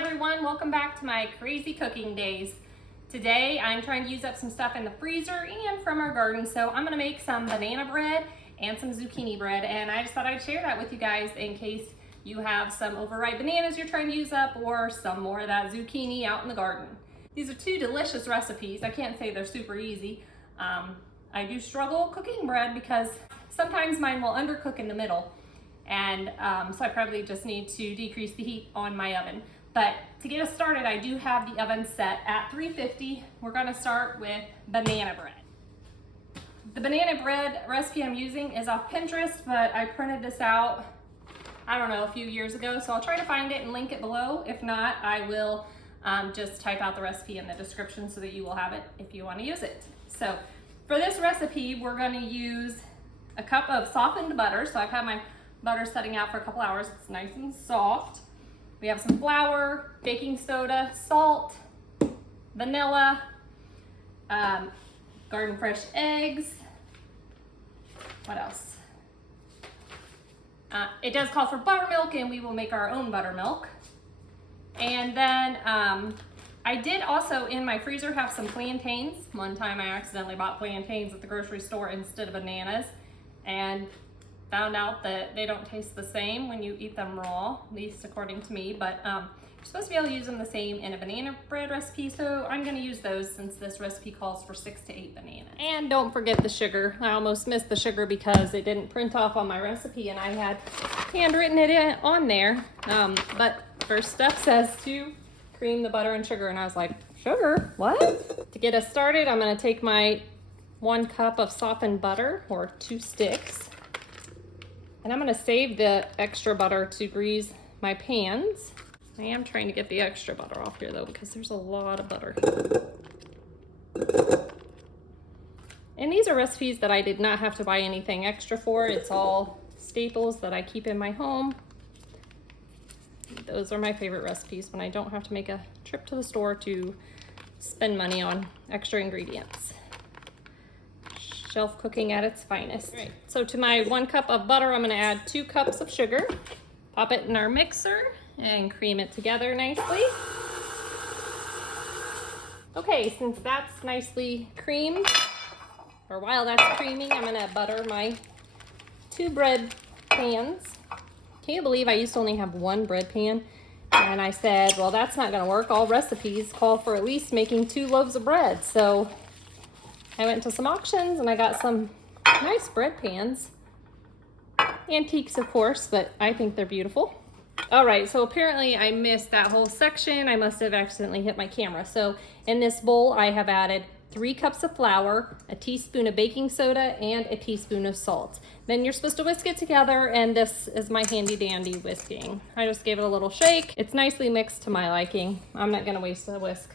everyone, welcome back to my crazy cooking days. Today I'm trying to use up some stuff in the freezer and from our garden, so I'm gonna make some banana bread and some zucchini bread, and I just thought I'd share that with you guys in case you have some overripe bananas you're trying to use up or some more of that zucchini out in the garden. These are two delicious recipes. I can't say they're super easy. I do struggle cooking bread because sometimes mine will undercook in the middle, and so I probably just need to decrease the heat on my oven. But to get us started, I do have the oven set at 350. We're gonna start with banana bread. The banana bread recipe I'm using is off Pinterest, but I printed this out, I don't know, a few years ago, so I'll try to find it and link it below. If not, I will just type out the recipe in the description so that you will have it if you wanna use it. So for this recipe, we're gonna use a cup of softened butter. So I've had my butter setting out for a couple hours. It's nice and soft. We have some flour, baking soda, salt, vanilla, garden fresh eggs. What else? It does call for buttermilk, and we will make our own buttermilk. And then I did also in my freezer have some plantains. One time I accidentally bought plantains at the grocery store instead of bananas, and found out that they don't taste the same when you eat them raw, at least according to me, but you're supposed to be able to use them the same in a banana bread recipe, so I'm gonna use those since this recipe calls for 6 to 8 bananas. And don't forget the sugar. I almost missed the sugar because it didn't print off on my recipe and I had handwritten it on there, but first step says to cream the butter and sugar, and I was like, sugar? What? To get us started, I'm gonna take my 1 cup of softened butter, or 2 sticks, and I'm gonna save the extra butter to grease my pans. I am trying to get the extra butter off here though, because there's a lot of butter. And these are recipes that I did not have to buy anything extra for. It's all staples that I keep in my home. Those are my favorite recipes when I don't have to make a trip to the store to spend money on extra ingredients. Shelf cooking at its finest. Right. So to my 1 cup of butter, I'm gonna add 2 cups of sugar, pop it in our mixer, and cream it together nicely. Okay, since that's nicely creamed, or while that's creaming, I'm gonna butter my 2 bread pans. Can you believe I used to only have 1 bread pan? And I said, well, that's not gonna work. All recipes call for at least making 2 loaves of bread. So I went to some auctions and I got some nice bread pans. Antiques, of course, but I think they're beautiful. All right, so apparently I missed that whole section. I must have accidentally hit my camera. So in this bowl, I have added 3 cups of flour, a teaspoon of baking soda, and a teaspoon of salt. Then you're supposed to whisk it together, and this is my handy dandy whisking. I just gave it a little shake. It's nicely mixed to my liking. I'm not gonna waste a whisk.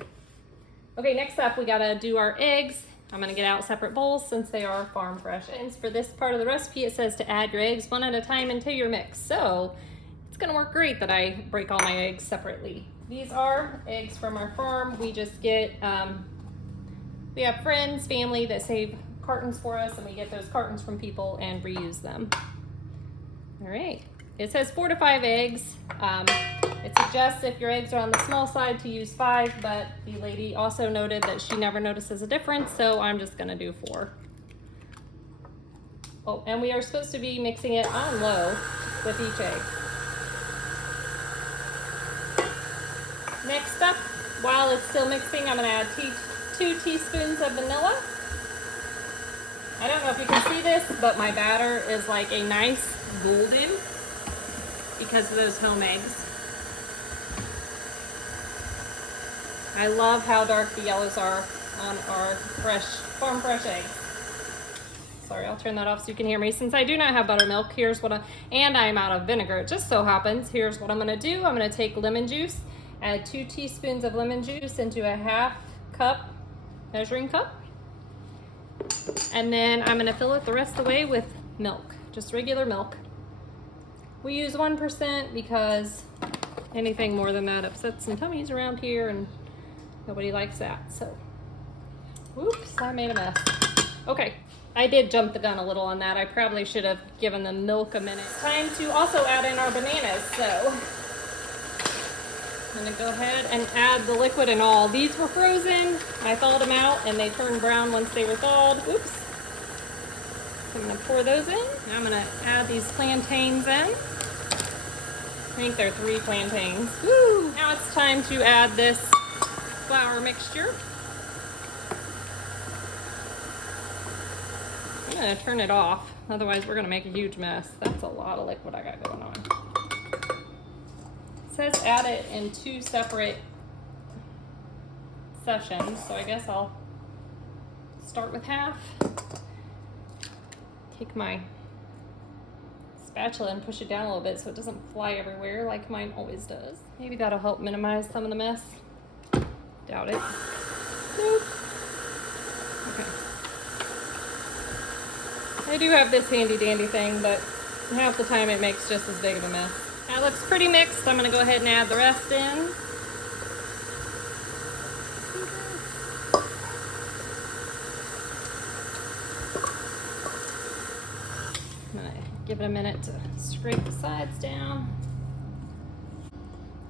Okay, next up, we gotta do our eggs. I'm gonna get out separate bowls since they are farm fresh. And for this part of the recipe, it says to add your eggs 1 at a time into your mix. So it's gonna work great that I break all my eggs separately. These are eggs from our farm. We just get, we have friends, family that save cartons for us, and we get those cartons from people and reuse them. All right, it says 4 to 5 eggs. It suggests if your eggs are on the small side to use 5, but the lady also noted that she never notices a difference, so I'm just gonna do 4. Oh, and we are supposed to be mixing it on low with each egg. Next up, while it's still mixing, I'm gonna add 2 teaspoons of vanilla. I don't know if you can see this, but my batter is like a nice golden because of those home eggs. I love how dark the yellows are on our farm fresh eggs. Sorry, I'll turn that off so you can hear me. Since I do not have buttermilk, here's what and I'm out of vinegar. It just so happens, here's what I'm gonna do. I'm gonna take lemon juice, add 2 teaspoons of lemon juice into a 1/2 cup measuring cup. And then I'm gonna fill it the rest of the way with milk, just regular milk. We use 1% because anything more than that upsets some tummies around here, and nobody likes that. So, whoops, I made a mess. Okay, I did jump the gun a little on that. I probably should have given the milk a minute. Time to also add in our bananas. So I'm gonna go ahead and add the liquid and all. These were frozen. I thawed them out and they turned brown once they were thawed. Oops. So I'm gonna pour those in. Now I'm gonna add these plantains in. I think they're 3 plantains. Woo! Now it's time to add this flour mixture. I'm gonna turn it off, otherwise we're gonna make a huge mess. That's a lot of liquid I got going on. It says add it in 2 separate sessions, so I guess I'll start with half. Take my spatula and push it down a little bit so it doesn't fly everywhere like mine always does. Maybe that'll help minimize some of the mess. Doubt it. Nope. Okay. I do have this handy dandy thing, but half the time it makes just as big of a mess. That looks pretty mixed. I'm gonna go ahead and add the rest in. I'm gonna give it a minute to scrape the sides down.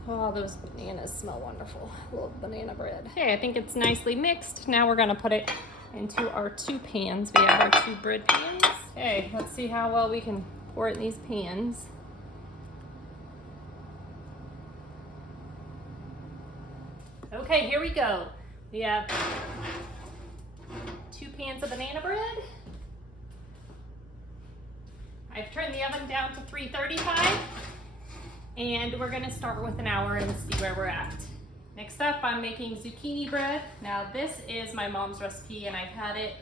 Oh, those bananas smell wonderful. I love banana bread. Okay, I think it's nicely mixed. Now we're gonna put it into our 2 pans. We have our 2 bread pans. Okay, let's see how well we can pour it in these pans. Okay, here we go. We have 2 pans of banana bread. I've turned the oven down to 335, and we're gonna start with an hour and see where we're at. Next up, I'm making zucchini bread. Now this is my mom's recipe and I've had it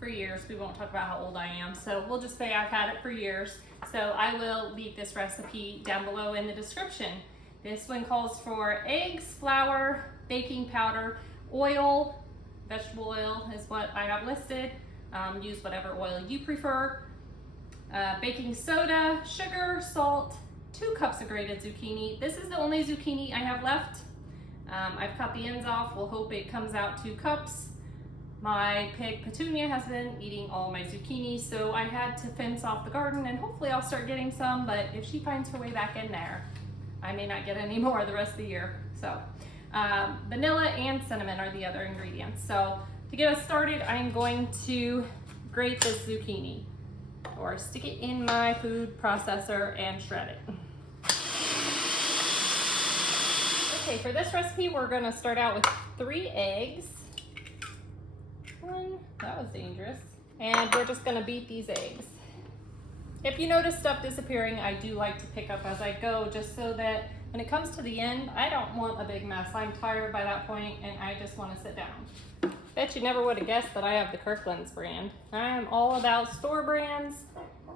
for years. We won't talk about how old I am, so we'll just say I've had it for years. So I will leave this recipe down below in the description. This one calls for eggs, flour, baking powder, oil, vegetable oil is what I have listed. Use whatever oil you prefer. Baking soda, sugar, salt, 2 cups of grated zucchini. This is the only zucchini I have left. I've cut the ends off. We'll hope it comes out 2 cups. My pig Petunia has been eating all my zucchini, so I had to fence off the garden, and hopefully I'll start getting some, but if she finds her way back in there, I may not get any more the rest of the year. So vanilla and cinnamon are the other ingredients. So to get us started, I'm going to grate this zucchini, or stick it in my food processor and shred it. Okay, for this recipe, we're gonna start out with 3 eggs. 1, that was dangerous. And we're just gonna beat these eggs. If you notice stuff disappearing, I do like to pick up as I go, just so that when it comes to the end, I don't want a big mess. I'm tired by that point and I just wanna sit down. Bet you never would have guessed that I have the Kirkland's brand. I am all about store brands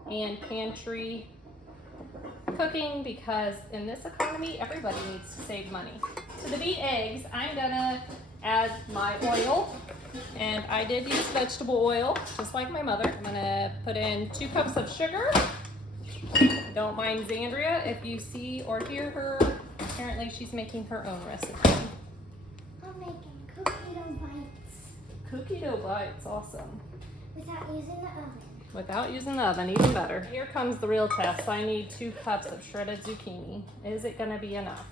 and pantry cooking, because in this economy, everybody needs to save money. So to beat eggs, I'm gonna add my oil, and I did use vegetable oil, just like my mother. I'm gonna put in 2 cups of sugar. Don't mind Zandria if you see or hear her. Apparently she's making her own recipe. I'm making cookie dough bites. Cookie dough bites, awesome. Without using the oven. Without using the oven, even better. Here comes the real test. I need 2 cups of shredded zucchini. Is it gonna be enough?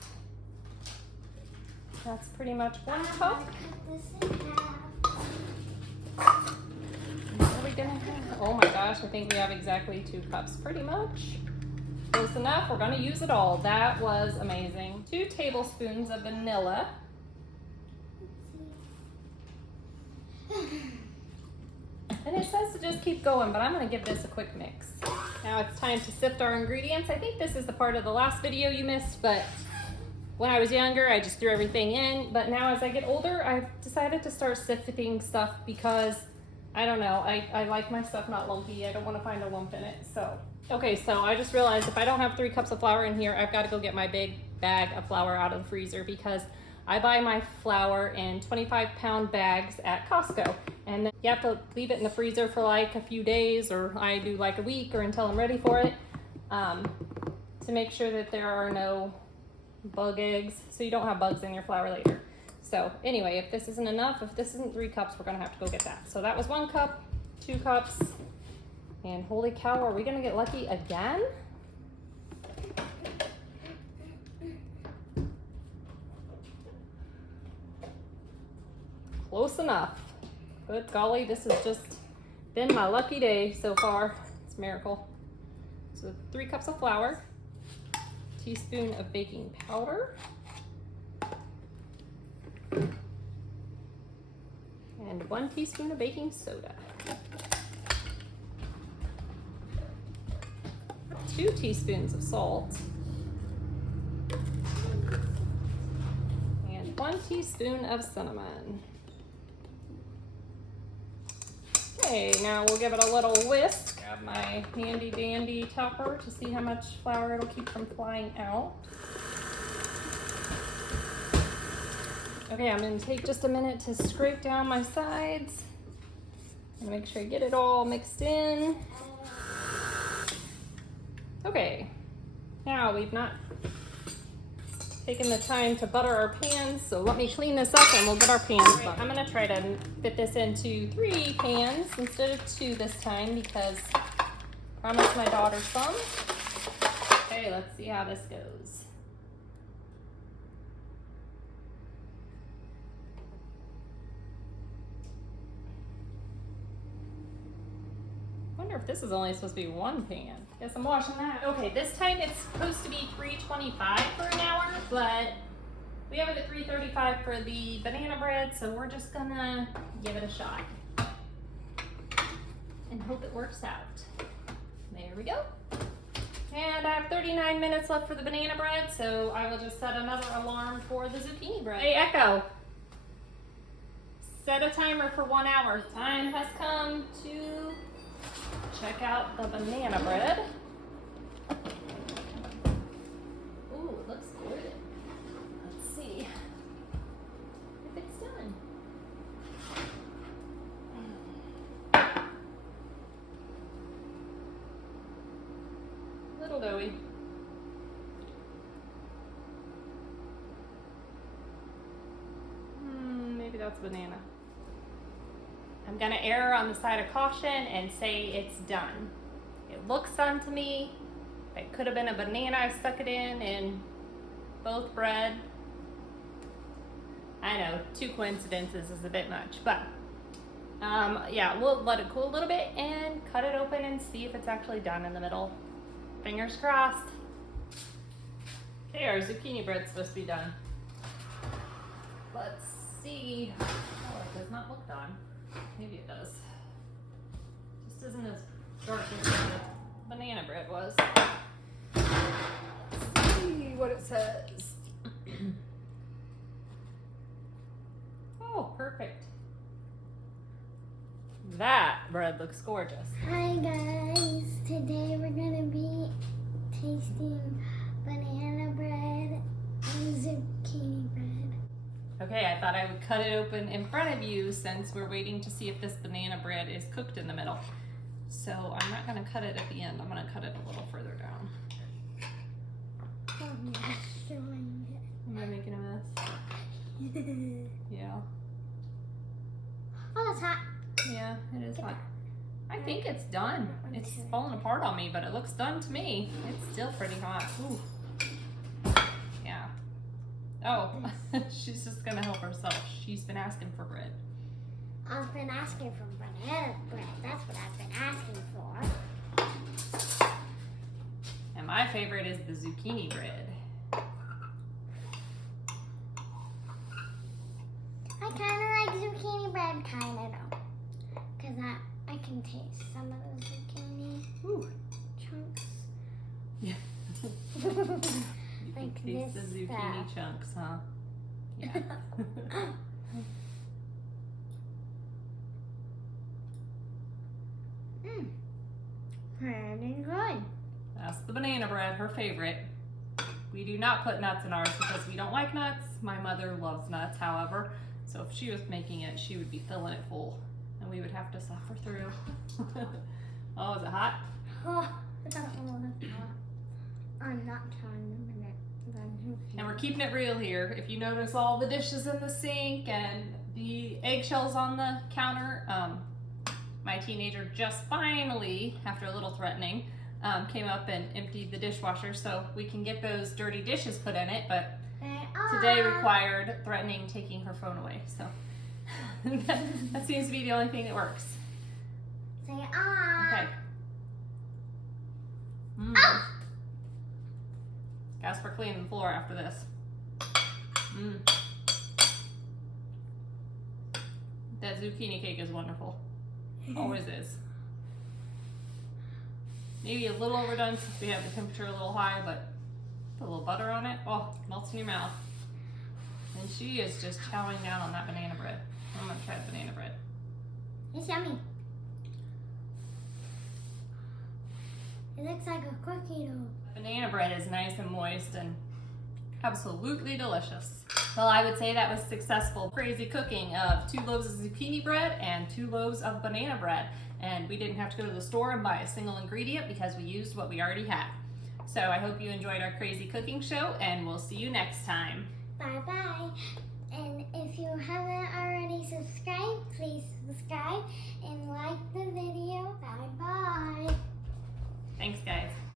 That's pretty much 1 cup. Cut this in half. What are we gonna have? Oh my gosh, I think we have exactly 2 cups, pretty much. Close enough, we're gonna use it all. That was amazing. 2 tablespoons of vanilla. And it says to just keep going, but I'm gonna give this a quick mix. Now it's time to sift our ingredients. I think this is the part of the last video you missed, but when I was younger, I just threw everything in. But now as I get older, I've decided to start sifting stuff because, I don't know, I like my stuff not lumpy. I don't wanna find a lump in it, so. Okay, so I just realized if I don't have 3 cups of flour in here, I've gotta go get my big bag of flour out of the freezer, because I buy my flour in 25-pound bags at Costco, and then you have to leave it in the freezer for like a few days, or I do like a week, or until I'm ready for it, to make sure that there are no bug eggs, so you don't have bugs in your flour later. So anyway, if this isn't enough, if this isn't 3 cups, we're gonna have to go get that. So that was 1 cup, 2 cups, and holy cow, are we gonna get lucky again? Close enough. Good golly, this has just been my lucky day so far. It's a miracle. So 3 cups of flour, teaspoon of baking powder, and 1 teaspoon of baking soda. 2 teaspoons of salt. And 1 teaspoon of cinnamon. Okay, now we'll give it a little whisk. Grab my handy dandy topper to see how much flour it'll keep from flying out. Okay, I'm gonna take just a minute to scrape down my sides and make sure I get it all mixed in. Okay, now we've not taken the time to butter our pans, so let me clean this up and we'll get our pans buttered. I'm gonna try to fit this into 3 pans instead of 2 this time because I promised my daughter some. Okay, let's see how this goes. If this is only supposed to be 1 pan. Guess I'm washing that. Okay, this time it's supposed to be 325 for an hour, but we have it at 335 for the banana bread, so we're just gonna give it a shot and hope it works out. There we go. And I have 39 minutes left for the banana bread, so I will just set another alarm for the zucchini bread. Hey, Echo. Set a timer for 1 hour. Time has come to check out the banana bread. Ooh, it looks good. Let's see if it's done. Little doughy. Maybe that's banana. I'm gonna err on the side of caution and say it's done. It looks done to me. It could have been a banana I stuck it in both bread. I know, 2 coincidences is a bit much, but yeah, we'll let it cool a little bit and cut it open and see if it's actually done in the middle. Fingers crossed. Okay, our zucchini bread's supposed to be done. Let's see. Oh, it does not look done. Maybe it does. Just isn't as dark as the banana bread was. Let's see what it says. Oh, perfect. That bread looks gorgeous. Hi guys, today we're gonna be tasting banana bread and zucchini bread. Okay, I thought I would cut it open in front of you since we're waiting to see if this banana bread is cooked in the middle. So I'm not gonna cut it at the end. I'm gonna cut it a little further down. I'm destroying it. Am I making a mess? Yeah. Oh, that's hot. Yeah, it is hot. I think it's done. It's falling apart on me, but it looks done to me. It's still pretty hot. Ooh. Yeah. Oh, she's just gonna help herself. She's been asking for bread. I've been asking for banana bread. That's what I've been asking for. And my favorite is the zucchini bread. I kind of like zucchini bread, kind of though. Because I can taste some of the zucchini chunks. Yeah. Like Taste this the zucchini stuff. chunks, huh? Yeah. Pretty good. That's the banana bread, her favorite. We do not put nuts in ours because we don't like nuts. My mother loves nuts, however. So if she was making it, she would be filling it full and we would have to suffer through. Oh, is it hot? Oh, that's hot. I'm not trying to minute. And we're keeping it real here. If you notice all the dishes in the sink and the eggshells on the counter, my teenager just finally, after a little threatening, came up and emptied the dishwasher so we can get those dirty dishes put in it, but today required threatening taking her phone away. So That seems to be the only thing that works. Say ah. Okay. Oh! Gotta start cleaning the floor after this. That zucchini cake is wonderful. Always is. Maybe a little overdone since we have the temperature a little high, but put a little butter on it. Oh, melts in your mouth. And she is just chowing down on that banana bread. I'm gonna try the banana bread. It's yummy. It looks like a cookie dough. Banana bread is nice and moist and absolutely delicious. Well, I would say that was successful. Crazy cooking of 2 loaves of zucchini bread and 2 loaves of banana bread. And we didn't have to go to the store and buy a single ingredient because we used what we already had. So I hope you enjoyed our crazy cooking show, and we'll see you next time. Bye-bye. And if you have